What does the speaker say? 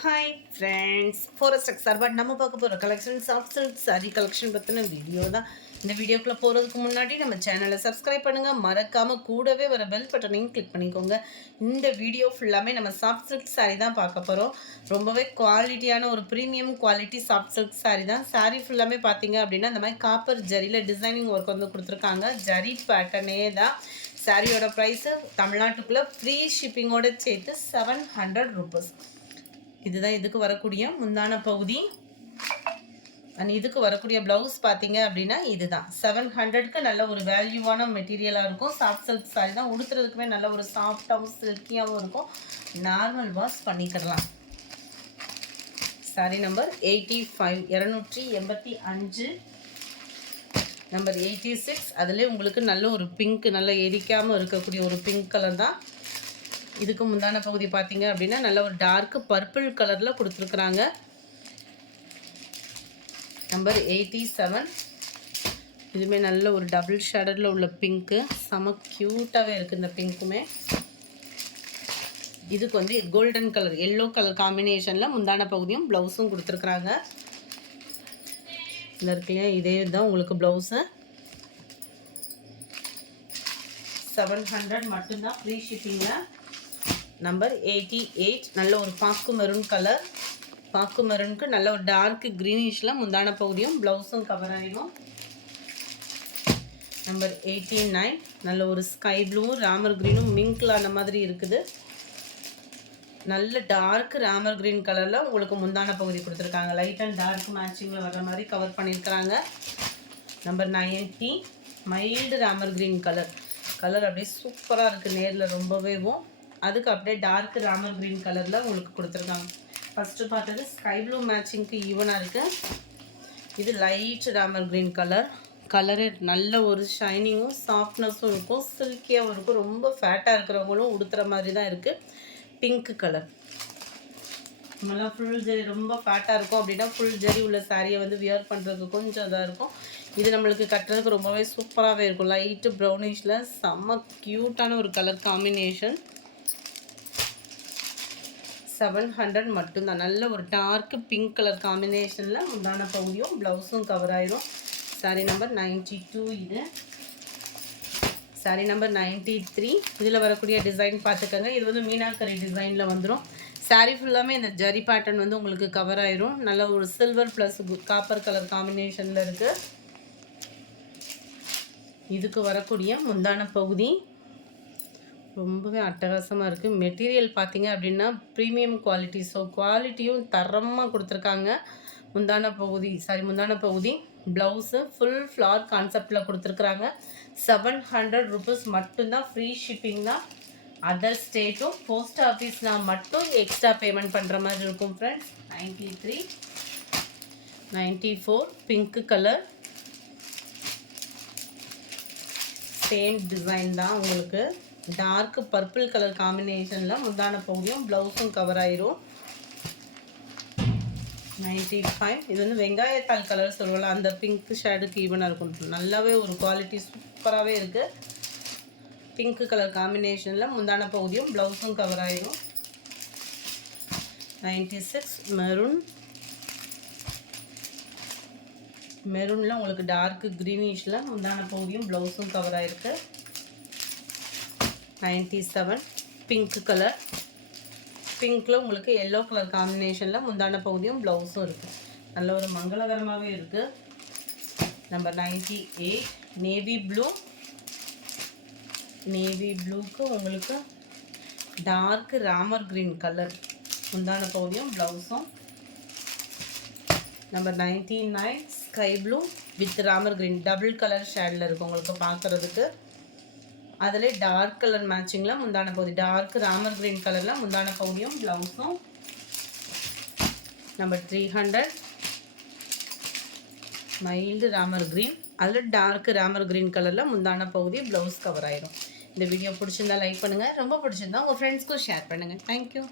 Hi friends, forest XOR but நம்ம பார்க்க போகிற collection soft silk sari collection பற்றின வீடியோ தான். இந்த வீடியோக்குள்ளே போகிறதுக்கு முன்னாடி நம்ம சேனலை சப்ஸ்கிரைப் பண்ணுங்கள், மறக்காமல் கூடவே வர பெல் பட்டனையும் கிளிக் பண்ணிக்கோங்க. இந்த வீடியோ ஃபுல்லாமே நம்ம சாஃப்ட் சில்க் சாரீ தான் பார்க்க போகிறோம். ரொம்பவே குவாலிட்டியான ஒரு premium quality soft silk sari தான். சாரீ ஃபுல்லாமே பார்த்தீங்க அப்படின்னா இந்த மாதிரி காப்பர் ஜரியில் டிசைனிங் ஒர்க் வந்து கொடுத்துருக்காங்க. ஜரி பேட்டர்னே தான். சாரியோட ப்ரைஸு தமிழ்நாட்டுக்குள்ளே ஃப்ரீ ஷிப்பிங்கோடு சேர்த்து 700 ரூபீஸ். இதுதான் இதுக்கு வரக்கூடிய முந்தான பகுதி. அண்ட் இதுக்கு வரக்கூடிய ப்ளவுஸ் பார்த்தீங்க அப்படின்னா இதுதான் 700க்கு நல்ல ஒரு வேல்யூவான மெட்டீரியலாக இருக்கும். சாஃப்ட் சில்க் சாரி தான், உடுத்துறதுக்குமே நல்ல ஒரு சாஃப்டாகவும் சில்கியாகவும் இருக்கும். நார்மல் வாஷ் பண்ணிக்கிடலாம். Sari number 85 285 number 86. அதில் உங்களுக்கு நல்ல ஒரு பிங்க், நல்லா எரிக்காமல் இருக்கக்கூடிய ஒரு பிங்க் கலர் தான். இதுக்கு முந்தான பகுதி பார்த்தீங்க அப்படின்னா நல்ல ஒரு டார்க் பர்பிள் கலரில் கொடுத்துருக்குறாங்க. நம்பர் 87. இதுவுமே நல்ல ஒரு டபுள் ஷேடரில் உள்ள பிங்க்கு, செம க்யூட்டாகவே இருக்குது இந்த பிங்க்குமே. இதுக்கு வந்து கோல்டன் கலர், எல்லோ கலர் காம்பினேஷனில் முந்தான பகுதியும் ப்ளவுஸும் கொடுத்துருக்குறாங்க. இந்த இருக்குல்லையா, இதே தான் உங்களுக்கு ப்ளவுஸு. 700 மட்டும்தான், ஃப்ரீ ஷிப்பிங்கில். நம்பர் 88. நல்ல ஒரு பாக்கு மெரூன் கலர். பாக்கு மெரூனுக்கு நல்ல ஒரு டார்க் க்ரீனிஷில் முந்தான பகுதியும் ப்ளவுஸும் கவர் ஆகிடும். நம்பர் 89. நல்ல ஒரு ஸ்கை ப்ளூவும் ராமர் க்ரீனும் மிங்கில் அந்த மாதிரி இருக்குது. நல்ல டார்க் ராமர் க்ரீன் கலரில் உங்களுக்கு முந்தான பகுதி கொடுத்துருக்காங்க. லைட் அண்ட் டார்க் மேட்சிங்கில் வர்ற மாதிரி கவர் பண்ணியிருக்கிறாங்க. Number 90. Mild Ramar green colour. Colour அப்படியே சூப்பராக இருக்குது நேரில் ரொம்பவேவும். அதுக்கு அப்படியே டார்க் ராமர் க்ரீன் கலரில் உங்களுக்கு கொடுத்துருக்காங்க. ஃபஸ்ட்டு பார்த்தது ஸ்கை ப்ளூ மேட்சிங்க்கு ஈவனாக இருக்குது. இது light Ramar green colour. Colour நல்ல ஒரு ஷைனிங்கும் சாஃப்ட்னஸும் இருக்கும், சில்கியாகவும் இருக்கும். ரொம்ப ஃபேட்டாக இருக்கிறவங்களும் உடுத்துகிற மாதிரி தான் இருக்குது. Pink colour. நம்மளாம் ஃபுல் ஜரி, ரொம்ப ஃபேட்டாக இருக்கும் அப்படின்னா ஃபுல் ஜரி உள்ள சாரியை வந்து வியர் பண்ணுறதுக்கு கொஞ்சம் இதாக இருக்கும். இது நம்மளுக்கு கட்டுறதுக்கு ரொம்பவே சூப்பராகவே இருக்கும். லைட்டு ப்ரௌனிஷில் செம்ம க்யூட்டான ஒரு கலர் காம்பினேஷன். 700 மட்டும்தான். நல்ல ஒரு டார்க் பிங்க் கலர் காம்பினேஷனில் முந்தான பகுதியும் ப்ளவுஸும் கவர் ஆயிரும். Sorry number 92. இது சாரி நம்பர் 93. இதில் வரக்கூடிய டிசைன் பார்த்துக்கோங்க. இது வந்து மீனாக்கரி டிசைனில் வந்துடும். சாரி ஃபுல்லாமே இந்த ஜரி பேட்டர்ன் வந்து உங்களுக்கு கவர் ஆயிரும். நல்ல ஒரு சில்வர் ப்ளஸ் காப்பர் கலர் காம்பினேஷனில் இருக்குது. இதுக்கு வரக்கூடிய முந்தான பகுதி ரொம்பவே அட்டகாசமாக இருக்குது. மெட்டீரியல் பார்த்தீங்க அப்படின்னா ப்ரீமியம் குவாலிட்டி. ஸோ குவாலிட்டியும் தரமாக கொடுத்துருக்காங்க. முந்தான பகுதி ப்ளவுஸு ஃபுல் ஃப்ளார் கான்செப்டில் கொடுத்துருக்குறாங்க. 700 ரூபீஸ் மட்டும்தான், ஃப்ரீ ஷிப்பிங் தான். அதர் ஸ்டேட்டும் போஸ்ட் ஆஃபீஸ்னால் மட்டும் எக்ஸ்ட்ரா பேமெண்ட் பண்ணுற மாதிரி இருக்கும் friends. 93. 94. Pink colour. Same design தான் உங்களுக்கு. டார்க் பர்பிள் கலர் காம்பினேஷனில் முந்தான பகுதியும் ப்ளவுஸும் கவர் ஆயிரும். 95. இது வந்து வெங்காயத்தாள் கலர் சொல்லுவோம்ல, அந்த பிங்க் ஷேடுக்கு ஈவனாக இருக்கும். நல்லாவே ஒரு குவாலிட்டி சூப்பராகவே இருக்குது. பிங்க் கலர் காம்பினேஷனில் முந்தான பகுதியும் ப்ளவுஸும் கவர் ஆயிரும். 96. மெரூனில் உங்களுக்கு டார்க் க்ரீனிஷில் முந்தான பகுதியும் ப்ளவுஸும் கவர் ஆயிருக்கு. 97. Pink colour. பிங்க்கில் உங்களுக்கு எல்லோ கலர் காம்பினேஷனில் முந்தான பகுதியும் ப்ளவுஸும் இருக்குது. நல்ல ஒரு மங்களகரமாகவே இருக்குது. நம்பர் 98. Navy blue. நேவி ப்ளூக்கு உங்களுக்கு டார்க் ராமர் க்ரீன் கலர். முந்தான பகுதியும் ப்ளவுஸும். Number 99. Sky blue with Ramar green double colour ஷேடில் இருக்குது உங்களுக்கு பார்க்குறதுக்கு. அதில் டார்க் கலர் மேட்சிங்கில் முந்தான பகுதி, டார்க் ராமர் க்ரீன் கலரில் முந்தான பகுதியும் ப்ளவுஸும். நம்பர் 300. மைல்டு ராமர் க்ரீன், அதில் டார்க் ராமர் க்ரீன் கலரில் முந்தான பகுதி ப்ளவுஸ் கவர் ஆயிடும். இந்த வீடியோ பிடிச்சிருந்தா லைக் பண்ணுங்கள், ரொம்ப பிடிச்சிருந்தா உங்கள் ஃப்ரெண்ட்ஸ்க்கும் ஷேர் பண்ணுங்கள். தேங்க்யூ.